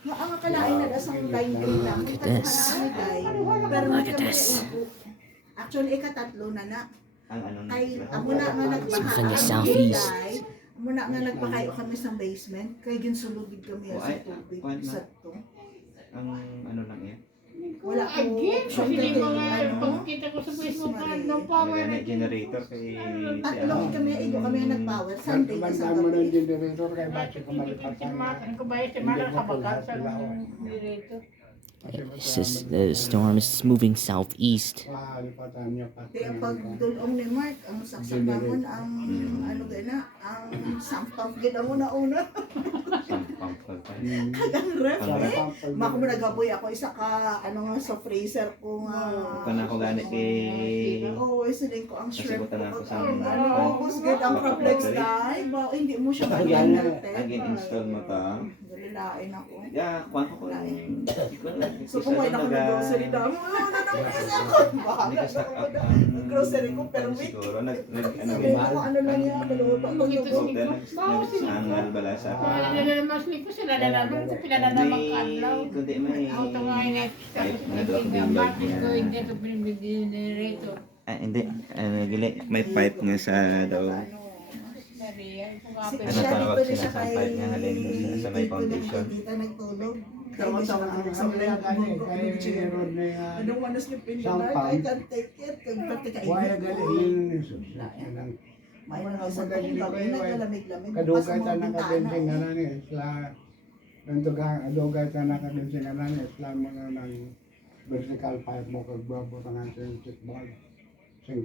Ang akalain na dasang line day lang. Look at this. Pero Look at this. actually, ikatatlo na na. Ang ano Kay, amo na nga From the nagpaka. southeast. Amo na nga nagpakayo kami sa basement. Kay ginsulugid kami Oh, sa ay, tubig. kuwan na. Sa to. ang ano lang yan. Wala ko. Again, option kasi kasi, mga ano, pagkita ko sa Facebook, no power Nagana na generator kay si Tatlo kami, igo kami ang nag-power. Sunday ka sa Bandang mo ng gabi. generator kay Bachi ko malipatan. Ang kabayo si Mara kabagat sa direto. The storm is moving southeast. Malipatan niya pati. Kaya pag dulong ni Mark, ang saksabangon, ang ano gana, ang sampang gina mo na una. sampang pa. Ang ref. Ang Mako mo nagaboy ako isa ka, ano nga sa freezer ko nga. Kana ko gani kay Oo, isinig ko ang shrimp ko. Nasibutan ako sa Ano, ubus good ang crab legs dahil. Hindi mo siya mag-melted. Again-install mo ta. Dalilain ako. Ya, kuan ko So kung may naka-grocery damo, ano na naman kasi ako. Bahala na ako na. Ang grocery ko, pero wait. Siguro nag ano Sabi ko, ano lang yan, maluto. nagsangal bala sa Mas lipo sila na naman ko pinananamang kadlaw. kundi may Auto nga yun. kahit mga doon Ang yung log bakit ko niya. hindi ito pinibigyan Hindi, gili, may pipe nga sa daw. Si Ano siya, tawag dito na sila siya sa kay... pipe niya halin sa may foundation. Dito nagtulog. Tawag sa mga kay road na yan. Anong manas ni Pindalar? Sampang. I can't take it. Kung pati Waya kainin. gali yun. May mga isang kong gabi, naglalamig-lamig. Kadugay ta nakabensing nga na ni isla. Kadugay ta nakabensing nga na ni isla mo na ng vertical pipe mo kag babot ang ating ball. Sing